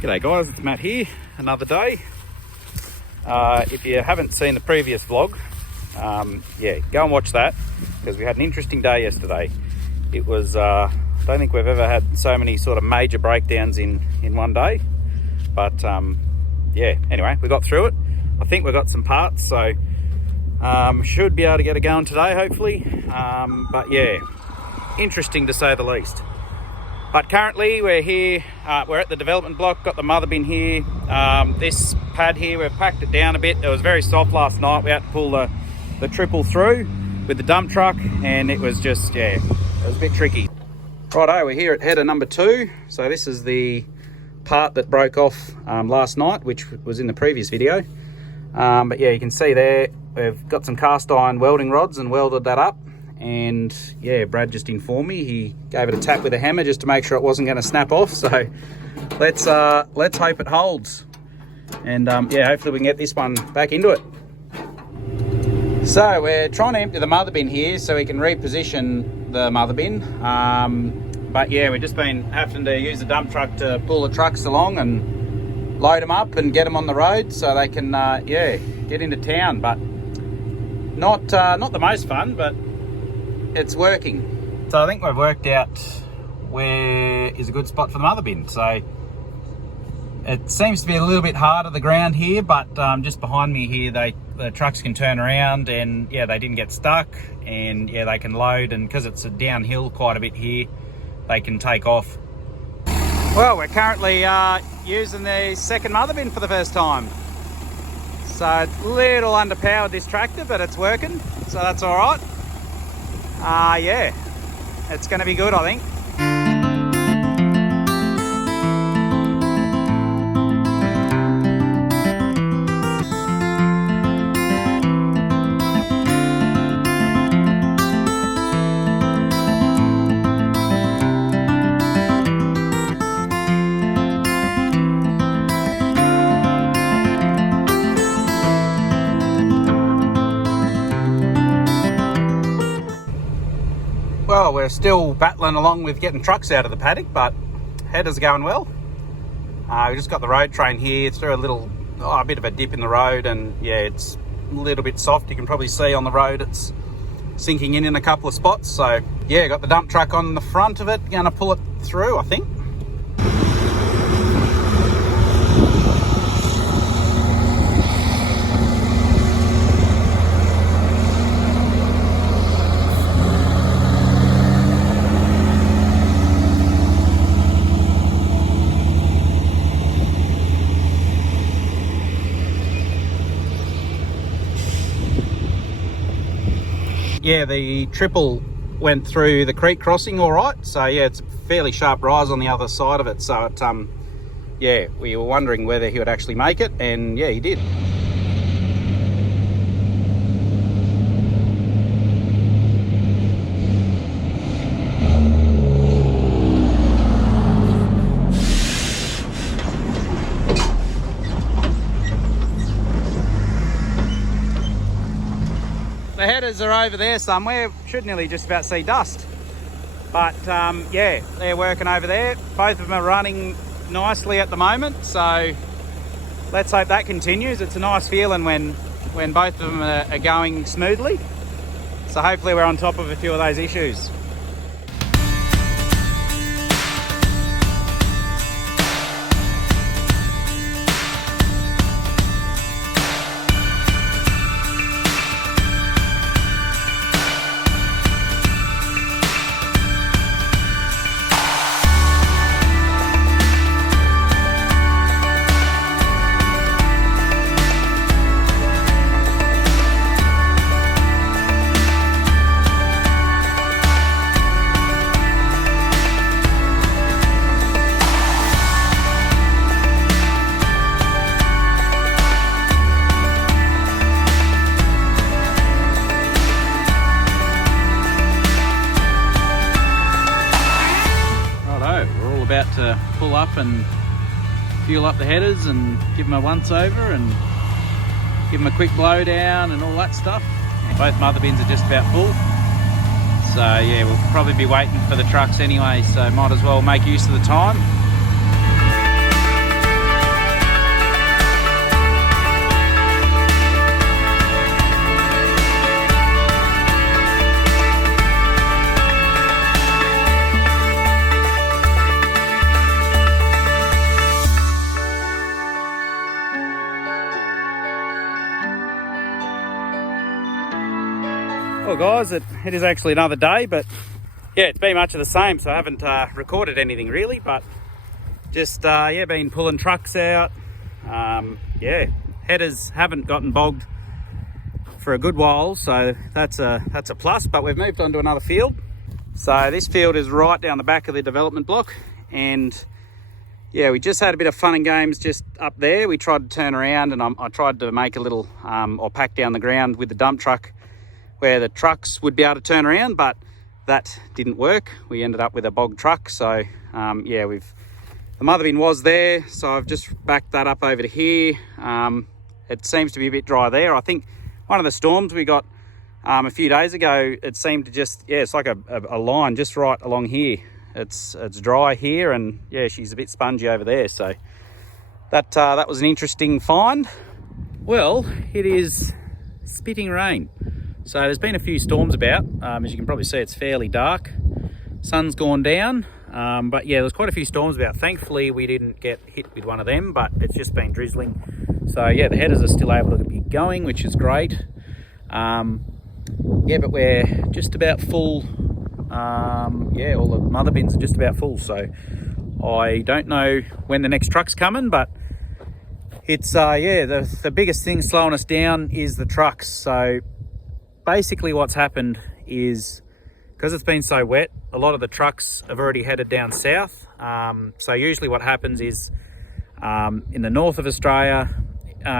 G'day guys, it's Matt here, another day. If you haven't seen the previous vlog, go and watch that, because we had an interesting day yesterday. It was, I don't think we've ever had so many sort of major breakdowns in one day. But anyway, we got through it. I think we got some parts, so should be able to get it going today, hopefully. But yeah, interesting to say the least. But currently we're here, we're at the development block, got the mother bin here. This pad here, we've packed it down a bit. It was very soft last night. We had to pull the triple through with the dump truck, and it was just, it was a bit tricky. Righto, we're here at header number 2. So this is the part that broke off last night, which was in the previous video. But yeah, you can see there, we've got some cast iron welding rods and welded that up. And yeah, Brad just informed me, he gave it a tap with a hammer just to make sure it wasn't going to snap off. So let's hope it holds, and hopefully we can get this one back into it. So we're trying to empty the mother bin here so we can reposition the mother bin. But yeah, we've just been having to use the dump truck to pull the trucks along and load them up and get them on the road so they can get into town. But not the most fun, but it's working. So I think we've worked out where is a good spot for the mother bin. So it seems to be a little bit harder, the ground here, but just behind me here, the trucks can turn around, and yeah, they didn't get stuck, and yeah, they can load, and because it's a downhill quite a bit here, they can take off. Well, we're currently using the second mother bin for the first time. So it's a little underpowered, this tractor, but it's working, so that's all right. Yeah, it's going to be good, I think. Well, we're still battling along with getting trucks out of the paddock, but headers are going well. We just got the road train here. It's through a bit of a dip in the road, and yeah, it's a little bit soft. You can probably see on the road it's sinking in a couple of spots. So yeah, got the dump truck on the front of it, going to pull it through, I think. Yeah, the triple went through the creek crossing all right. So yeah, it's a fairly sharp rise on the other side of it. So it, we were wondering whether he would actually make it, and yeah, he did. The headers are over there somewhere. Should nearly just about see dust. But yeah, they're working over there. Both of them are running nicely at the moment. So let's hope that continues. It's a nice feeling when both of them are going smoothly. So hopefully we're on top of a few of those issues. About to pull up and fuel up the headers and give them a once over and give them a quick blow down and all that stuff. Both mother bins are just about full, so yeah, we'll probably be waiting for the trucks anyway, so might as well make use of the time. guys, it is actually another day, but yeah, it's been much of the same, so I haven't recorded anything really, but just yeah, been pulling trucks out. Yeah, headers haven't gotten bogged for a good while, so that's a plus. But we've moved on to another field. So this field is right down the back of the development block, and yeah, we just had a bit of fun and games just up there. We tried to turn around, and I tried to make a little or pack down the ground with the dump truck where the trucks would be able to turn around, but that didn't work. We ended up with a bogged truck. So yeah, the mother bin was there, so I've just backed that up over to here. It seems to be a bit dry there. I think one of the storms we got a few days ago, it seemed to just, yeah, it's like a line just right along here. It's dry here, and yeah, she's a bit spongy over there. So that was an interesting find. Well, it is spitting rain. So there's been a few storms about. As you can probably see, it's fairly dark. Sun's gone down. But yeah, there's quite a few storms about. Thankfully, we didn't get hit with one of them, but it's just been drizzling. So yeah, the headers are still able to be going, which is great. Yeah, but we're just about full. Yeah, all the mother bins are just about full. So I don't know when the next truck's coming, but it's yeah, the biggest thing slowing us down is the trucks. So basically what's happened is, because it's been so wet, a lot of the trucks have already headed down south. So usually what happens is in the north of Australia,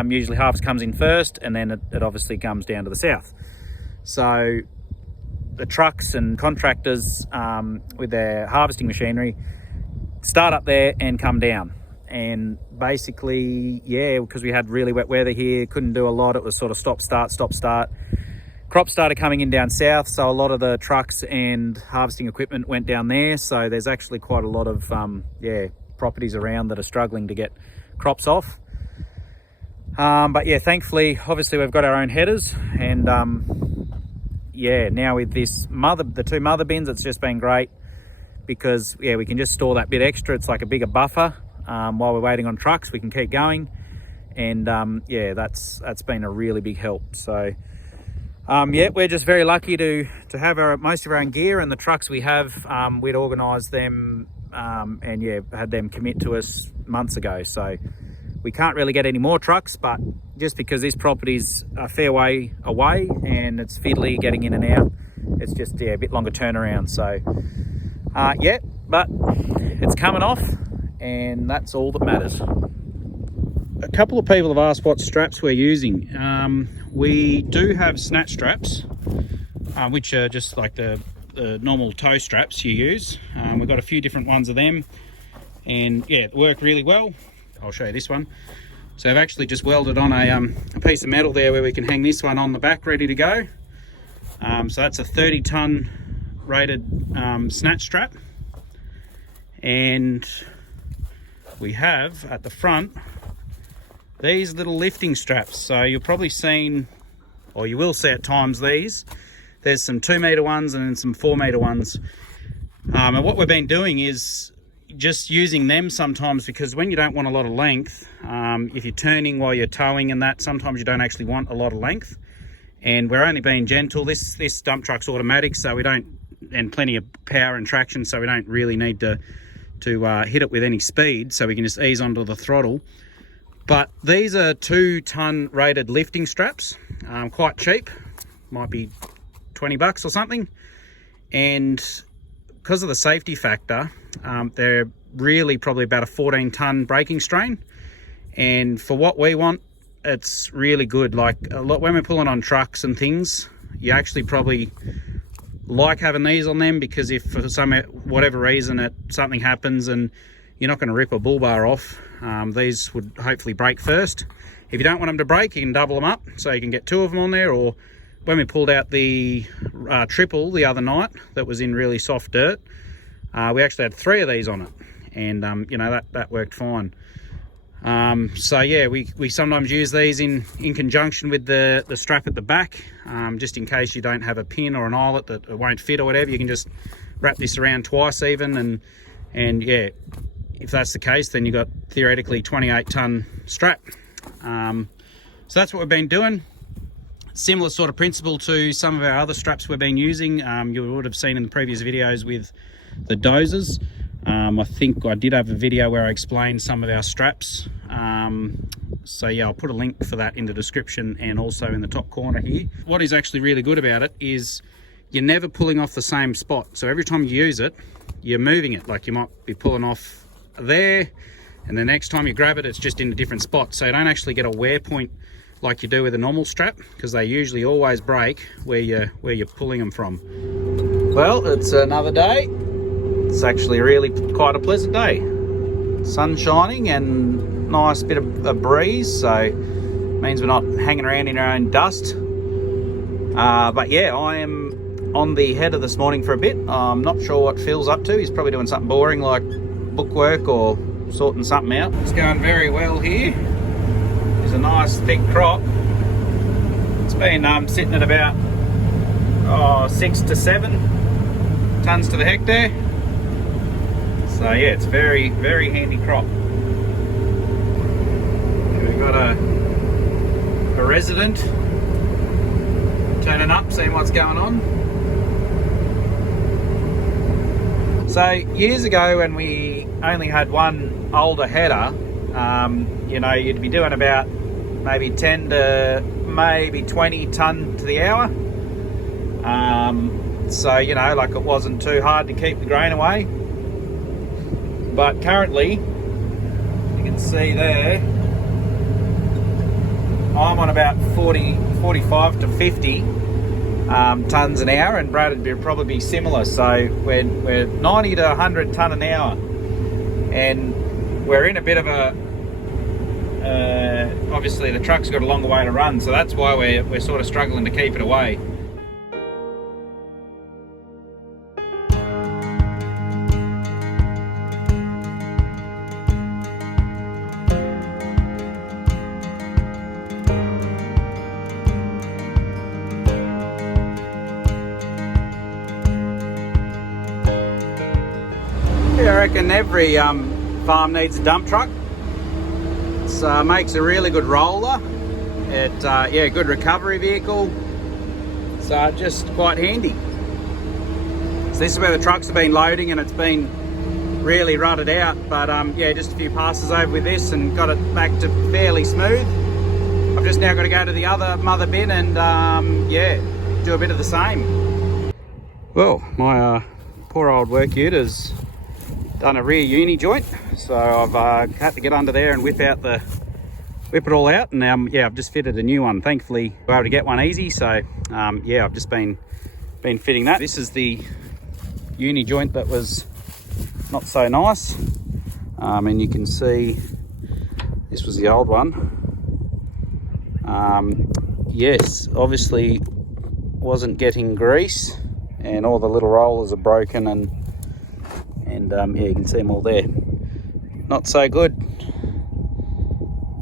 usually harvest comes in first, and then it obviously comes down to the south. So the trucks and contractors with their harvesting machinery start up there and come down. And basically, yeah, because we had really wet weather here, couldn't do a lot. It was sort of stop, start, stop, start. Crops started coming in down south, so a lot of the trucks and harvesting equipment went down there. So there's actually quite a lot of yeah, properties around that are struggling to get crops off. But yeah, thankfully, obviously we've got our own headers, and yeah, now with the two mother bins, it's just been great because yeah, we can just store that bit extra. It's like a bigger buffer while we're waiting on trucks. We can keep going, and yeah, that's been a really big help. So. Yeah, we're just very lucky to have most of our own gear, and the trucks we have, we'd organised them and yeah, had them commit to us months ago. So we can't really get any more trucks, but just because this property's a fair way away and it's fiddly getting in and out, it's just yeah, a bit longer turnaround. So yeah, but it's coming off, and that's all that matters. A couple of people have asked what straps we're using. We do have Snatch Straps, which are just like the normal toe straps you use. We've got a few different ones of them, and yeah, it work really well. I'll show you this one. So I've actually just welded on a piece of metal there where we can hang this one on the back ready to go. So that's a 30-ton rated snatch strap, and we have at the front these little lifting straps. So you've probably seen, or you will see at times, these. There's some 2 meter ones and then some 4 meter ones. And what we've been doing is just using them sometimes, because when you don't want a lot of length, if you're turning while you're towing and that, sometimes you don't actually want a lot of length. And we're only being gentle. This dump truck's automatic, so we don't, and plenty of power and traction, so we don't really need to hit it with any speed, so we can just ease onto the throttle. But these are 2-ton rated lifting straps, quite cheap, might be 20 bucks or something. And because of the safety factor, they're really probably about a 14-ton braking strain. And for what we want, it's really good. Like a lot when we're pulling on trucks and things, you actually probably like having these on them, because if for whatever reason something happens and you're not going to rip a bull bar off, these would hopefully break first. If you don't want them to break, you can double them up, so you can get 2 of them on there. Or when we pulled out the triple the other night that was in really soft dirt, we actually had 3 of these on it, and you know, that worked fine. So yeah, we sometimes use these in conjunction with the strap at the back, just in case you don't have a pin or an eyelet that it won't fit or whatever. You can just wrap this around twice even, and yeah, if that's the case, then you've got theoretically 28-ton strap. So that's what we've been doing. Similar sort of principle to some of our other straps we've been using. You would have seen in the previous videos with the dozers. I think I did have a video where I explained some of our straps. So yeah, I'll put a link for that in the description and also in the top corner here. What is actually really good about it is you're never pulling off the same spot. So every time you use it, you're moving it. Like you might be pulling off there, and the next time you grab it, it's just in a different spot. So you don't actually get a wear point like you do with a normal strap, because they usually always break where you're pulling them from. Well, it's another day. It's actually really quite a pleasant day. Sun shining and nice bit of a breeze, so means we're not hanging around in our own dust. But yeah, I am on the header this morning for a bit. I'm not sure what Phil's up to. He's probably doing something boring like bookwork or sorting something out. It's going very well here. There's a nice thick crop. It's been sitting at about 6 to 7 tons to the hectare. So yeah, it's very, very handy crop. We've got a resident turning up, seeing what's going on. So years ago, when we only had one older header, you know, you'd be doing about maybe 10 to maybe 20 tonne to the hour. So, you know, like it wasn't too hard to keep the grain away. But currently, you can see there, I'm on about 45 to 50 tonnes an hour, and Brad would probably be similar. So we're 90 to 100 tonne an hour, and we're in a bit of a obviously the truck's got a longer way to run, so that's why we're sort of struggling to keep it away. Yeah, I reckon every farm needs a dump truck. It makes a really good roller. It yeah, good recovery vehicle. So just quite handy. So this is where the trucks have been loading, and it's been really rutted out. But yeah, just a few passes over with this and got it back to fairly smooth. I've just now got to go to the other mother bin and yeah, do a bit of the same. Well, my poor old work ute has done a rear uni joint, so I've had to get under there and whip it all out, and yeah, I've just fitted a new one. Thankfully we're able to get one easy, so yeah, I've just been fitting that. This is the uni joint that was not so nice, and you can see this was the old one. Yes, obviously wasn't getting grease, and all the little rollers are broken, and yeah, you can see them all there. Not so good.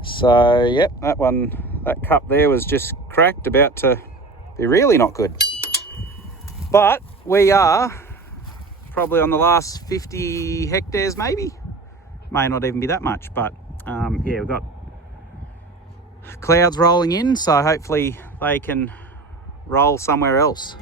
So yep, that cup there was just cracked, about to be really not good. But we are probably on the last 50 hectares maybe. May not even be that much, but yeah, we've got clouds rolling in, so hopefully they can roll somewhere else.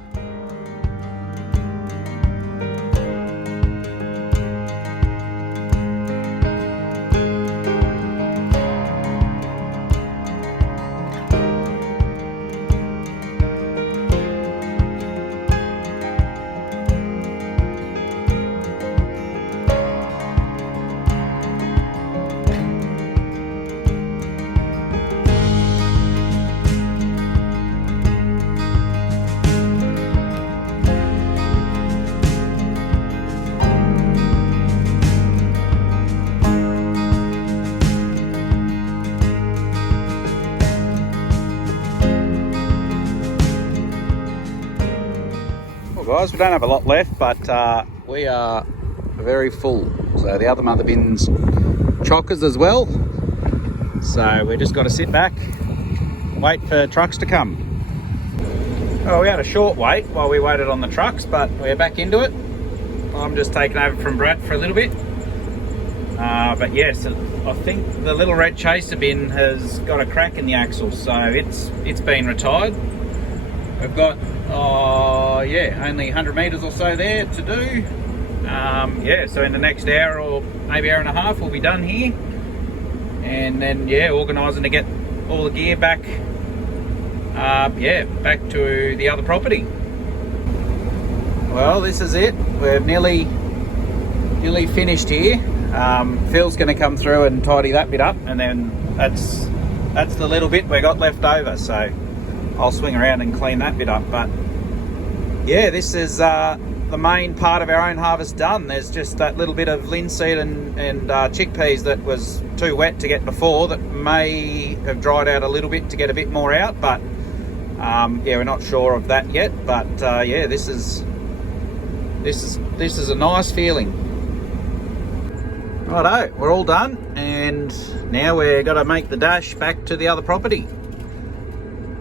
Guys, we don't have a lot left, but we are very full. So the other mother bin's chockers as well. So we just got to sit back and wait for trucks to come. Well, we had a short wait while we waited on the trucks, but we're back into it. I'm just taking over from Brad for a little bit. But yes, I think the little red chaser bin has got a crack in the axle, so it's been retired. We've got, yeah, only 100 metres or so there to do. Yeah, so in the next hour or maybe hour and a half, we'll be done here. And then, yeah, organising to get all the gear back, yeah, back to the other property. Well, this is it. We're nearly finished here. Phil's going to come through and tidy that bit up, and then that's the little bit we got left over. So I'll swing around and clean that bit up. But yeah, this is the main part of our own harvest done. There's just that little bit of linseed and chickpeas that was too wet to get before, that may have dried out a little bit to get a bit more out, but yeah, we're not sure of that yet. But yeah, this is a nice feeling. Righto, we're all done, and now we're got to make the dash back to the other property,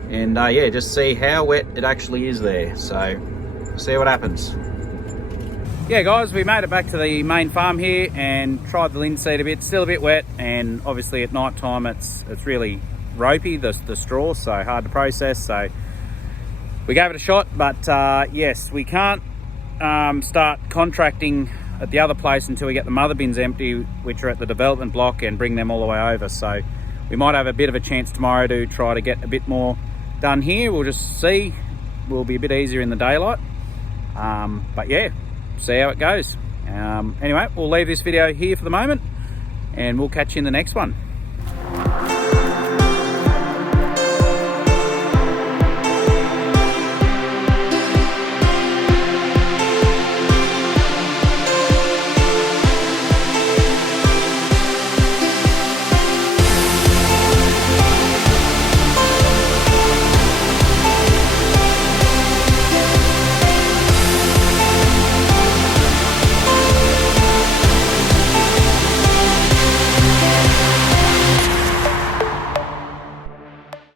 and yeah, just see how wet it actually is there. So see what happens. Yeah guys, we made it back to the main farm here and tried the linseed a bit. Still a bit wet, and obviously at night time it's really ropey, the straw, so hard to process. So we gave it a shot, but yes, we can't start contracting at the other place until we get the mother bins empty, which are at the development block, and bring them all the way over. So we might have a bit of a chance tomorrow to try to get a bit more done here. We'll just see. Will be a bit easier in the daylight, but yeah, see how it goes. Anyway, we'll leave this video here for the moment, and we'll catch you in the next one.